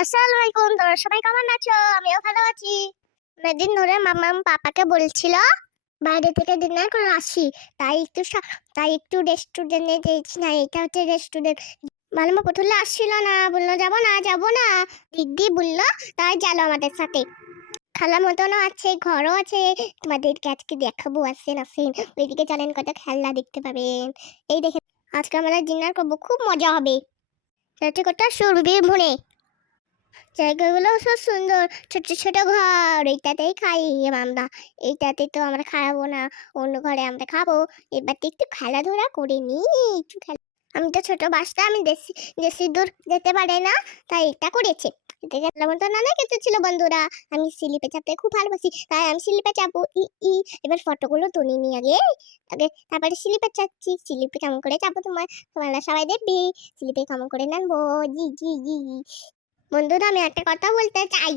আসসালামু আলাইকুম, তোমরা সবাই কেমন আছো? আমিও ভালো আছি। অনেকদিন ধরে মাম্মাম পাপাকে বলছিল বাইরে থেকে ডিনার করে আসি, তাই একটু রেস্টুরেন্টে গেছি। না, এটা হচ্ছে রেস্টুরেন্ট। মালমা কোথাও আসছিল না, বললো যাবো না। দিদি বললো তাই চলো আমাদের সাথে। খেলার মতনও আছে, ঘরও আছে। তোমাদেরকে আজকে দেখাবো, আসেন আসেন। ওইদিকে চলেন, কত খেলনা দেখতে পাবেন। এই দেখে আজকে আমরা ডিনার করবো, খুব মজা হবে। কত সুরবি মনে জায়গাগুলো সব সুন্দর, ছোট ছোট ঘর। এইটাতেই খাই আমরা। এইটাতে তো আমরা খাবো না, অন্য ঘরে আমরা খাবো। এবার তো একটু খেলাধুলা করে নি। একটু খেলা, আমি তো ছোট বাচ্চা, আমি বেশি বেশি দূর যেতে পারে না, তাই এটা করেছে। এতে খেলার মতো নানা কিছু ছিল বন্ধুরা। আমি স্লিপে চাপতে খুব ভালোবাসি, তাই আমি স্লিপে চাপবো। ই ই এবার ফটোগুলো তুলে নি আগে আগে তারপরে স্লিপে চাচ্ছি। স্লিপে কেমন করে চাপবো তোমরা সবাই দেখবি। স্লিপে কেমন করে নামবো। জি জি জি। বন্ধুরা, আমি একটা কথা বলতে চাই।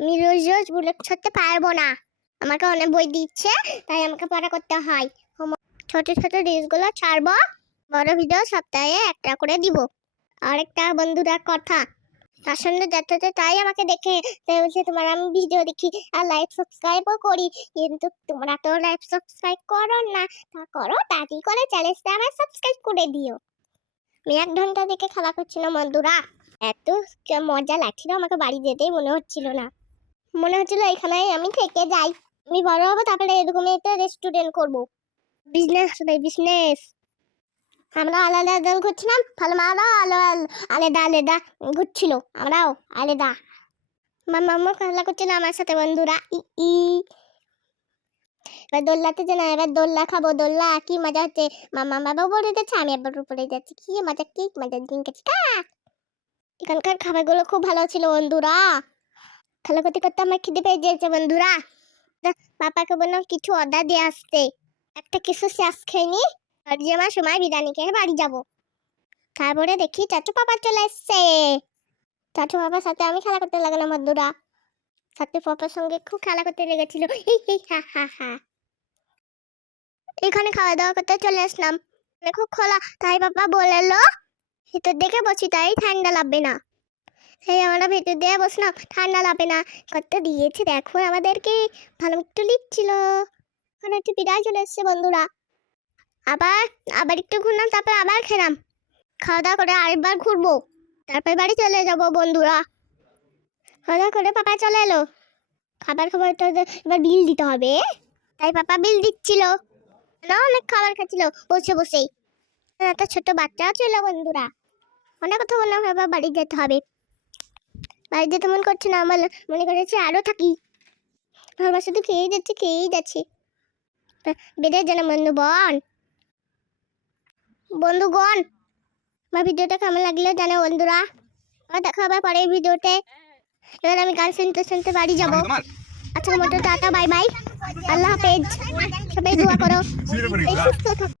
আমি রোজ রোজ বুলেট ছড়তে পারবো না। আমাকে অনেক বই দিচ্ছে, তাই আমাকে পড়া করতে হয়। ছোট ছোট রিলসগুলো ছাড়বো, বড় ভিডিও সপ্তাহে একটা করে দিব। আরেকটা বন্ধুরা কথা, তার সঙ্গে যাতে তাই আমাকে দেখে তাই বলছে তোমার আমি ভিডিও দেখি আর লাইক সাবস্ক্রাইবও করি, কিন্তু তোমরা তো লাইক সাবস্ক্রাইব করো না। তা করো, তাড়াতাড়ি করে চ্যানেলটা আমার সাবস্ক্রাইব করে দিও। আমি 1 ঘন্টা দেখে খেলা করছিলাম বন্ধুরা। এত মজা লাগছিল, আমাকে বাড়ি যেতেই মনে হচ্ছিল না। মনে হচ্ছিল এখানে আমি থেকে যাই। আমি বড় হবো, তারপরে এরকম একটা রেস্টুরেন্ট করব। বিজনেস হবে, বিজনেস। আমরা আলাদা আলাদা ঘুরছিলাম, ভালো মারা আলাদা আলাদা ঘুরছিল, আমরাও আলাদা। মাম্মা খেলা করছিল আমার সাথে বন্ধুরা। ই ই এবার দোল্লাতে যে না, এবার দোল্লা খাবো। দোল্লা কি মজা হচ্ছে। মাম্মা বাবা উপরে যাচ্ছে, আমি আবার উপরে যাচ্ছি। কি মজা দিন কাছে। এখানকার খাবারগুলো খুব ভালো ছিল বন্ধুরা। খেলা করতে করতে আমার খিদে পেয়ে গিয়েছে বন্ধুরা। পাপাকে বললাম কিছু অর্ডার দিয়ে আসতে। একটা কিছু শেষ খেয়ে নি, আর যে আমার সময় বিরিয়ানি খেয়ে বাড়ি যাব। তারপরে দেখি চাচু পাপা চলে এসছে। চাচু পাপার সাথে আমি খেলা করতে লাগলাম বন্ধুরা। চাচু পাপার সঙ্গে খুব খেলা করতে লেগেছিল। হা হা হা। এখানে খাওয়া দাওয়া করতে চলে আসলাম। খুব খোলা, তাই পাপা বললো ভিতর দেখে বসি, তাই ঠান্ডা লাগবে না। এই আমরা ভেতর দিয়ে বসলাম, ঠান্ডা লাগবে না। কত দিয়েছে দেখো আমাদেরকে, ভালো একটু লিখছিল। ওখানে একটু বিদায় চলে এসছে বন্ধুরা। আবার আবার একটু ঘুরলাম, তারপর আবার খেলাম। খাওয়া দাওয়া করে আরেকবার ঘুরবো, তারপর বাড়ি চলে যাব বন্ধুরা। খাওয়া দাওয়া করে পাপা চলে এলো। খাবার তো এবার বিল দিতে হবে, তাই পাপা বিল দিচ্ছিল। না, অনেক খাবার খাচ্ছিল বসে বসেই। একটা ছোট বাচ্চাও ছিল বন্ধুরা। অনেক কথা বললাম, এবার বাড়ি যেতে হবে। বাড়ি যেতে মন করছে না আমার, মনে করেছে আরো থাকি। আমার শুধু খেয়েই যাচ্ছে। বেড়ে যেন বন্ধুগণ, আমার ভিডিওটা কেমন লাগলো জানো বন্ধুরা। আবার দেখা হবে পরের ভিডিওতে। এবার আমি গান শুনতে শুনতে বাড়ি যাবো। আজকের মতো টাটা, বাই বাই, আল্লাহ হাফেজ। সবাই দোয়া করো, সুস্থ থাকো।